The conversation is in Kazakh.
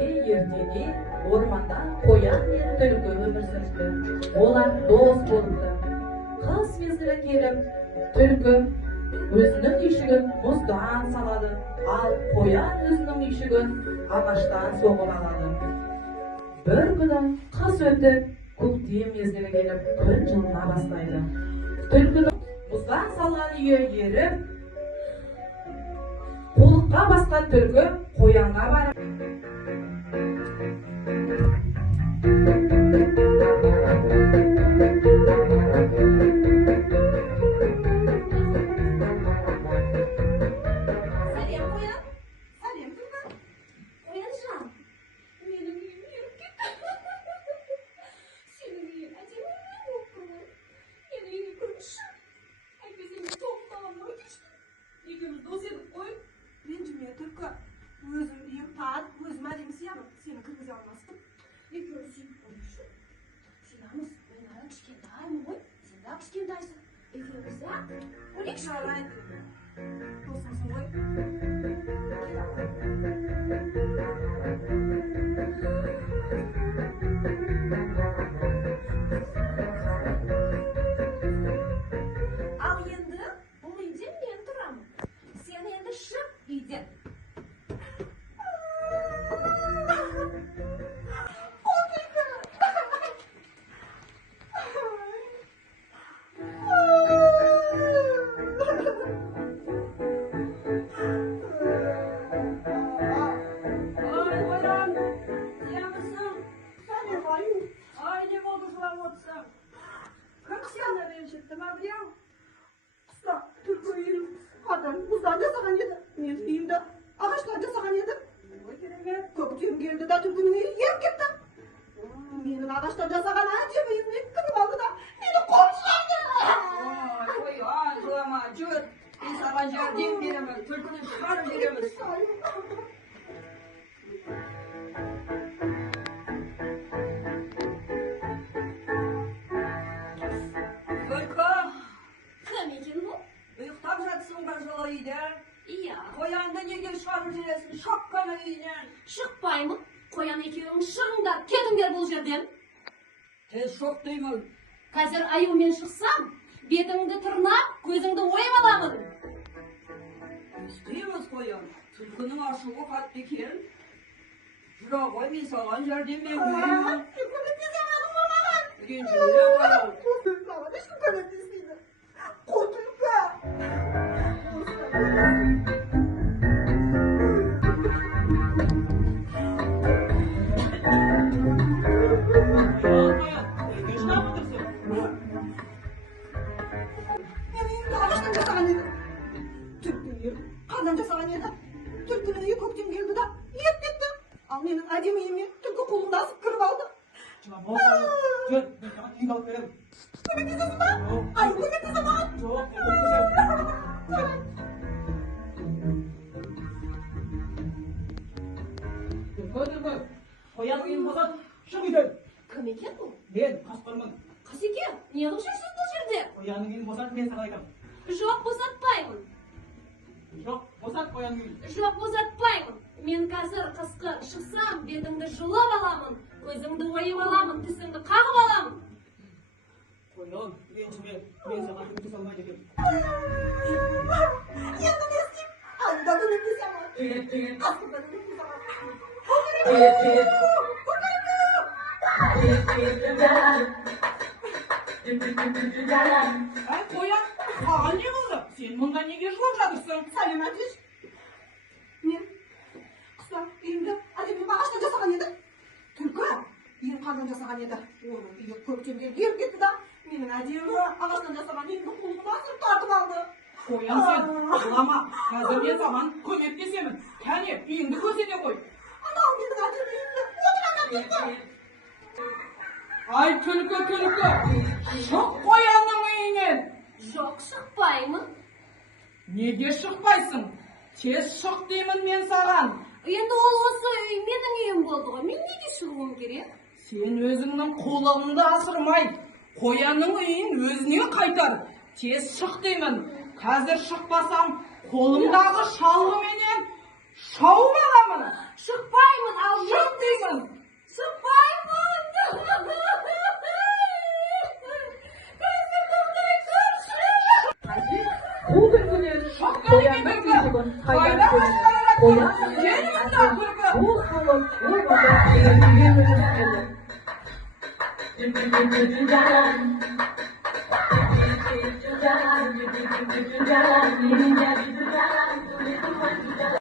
Ертеде орманда қоян мен түлкі өмір сүрді. Олар дос болыпты. Қыс мезгілі келіп, түлкі өзінің үйшігін мұздан салады, ал қоян өзінің үйшігін ағаштан соғып алады. Bir күні қыс өтіп, көктем мезгілі келіп, күн жылына бастайды. Түлкінің мұздан салған үйі еріп, қолыққа басқан түлкі қоянға барып Шықпаймын, қоян екеуің шығыңдар, кетіңдер бұл жерден. Тез шоқ деймін. Қазір аюмен шықсам, бетіңді тырнап, көзіңді ойып аламын. Істейміз қоян, түлкінің ашуы қатты екен. Жүра ғой, мен саған жәрдем бермеймін. Деген жүре қоян. Қазан жасаған еді. Түлкінің үйі көктем келді да, еп кетті. Ал менің әдемі үйіме түлкі қолымды асып кіріп алды. Жүр, мен саған үйге алып беремін. Көмектесесің ба? Ай, көмектесесің ба? Жоқ, көмектесемін. Қоян үйін босат, шық үйден. Кім екен бұл? Мен қасқырмын. Қыз екен, неғып жүрсіз бұл жерде? Қоянның үйін босат, мен саған айтамын. Жоқ, босатпаймын. Жоқ, босат қоянның үйін. Жоқ, босатпаймын. Мен қазір қысқы шықсам, бетіңді жұлып аламын, көзіңді ойып аламын, тісіңді қағып аламын. Қоян, ренжіме, мен саған көмектесе алмайды екенмін. Енді не істеймін? Аюда көмектесемін. Қасқырда көмектесемін. Қоян, саған не болды? Сен мұнда неге жылап жатырсың? Сәлем, әтеш. Мен қыста үйімді әдемі ағаштан жасаған еді. Түлкі үйін қазан жасаған еді. Оның үйі көктем келіп еріп кетті да, менің әдемі ағаштан жасаған үйімді қолымды асырып тартып алды. Қоян, сен жылама. Қазір мен саған көмектесемін. Кәне, үйіңді көрсете қой. Анау менің әдемі үйімді отырған түлкі. Ай, түлкі, шық қоянның үйінен. Жоқ, шықпаймын. Неге шықпайсың? Тез шық деймін мен саған. Енді ол осы үй менің үйім болды ғой. Мен неге шығуым керек? Сен өзіңнің қолыңды асырмай, қоянның үйін өзіне қайтар. Тез шық деймін. Қазір шықпасам, қолымдағы шалғыменен шауып аламын. Шықпаймын, ал мен koyanın yüzüğün haydar koyun. Koyan yüzüğün bu solup vurmadan yürümüş olur. Güzel,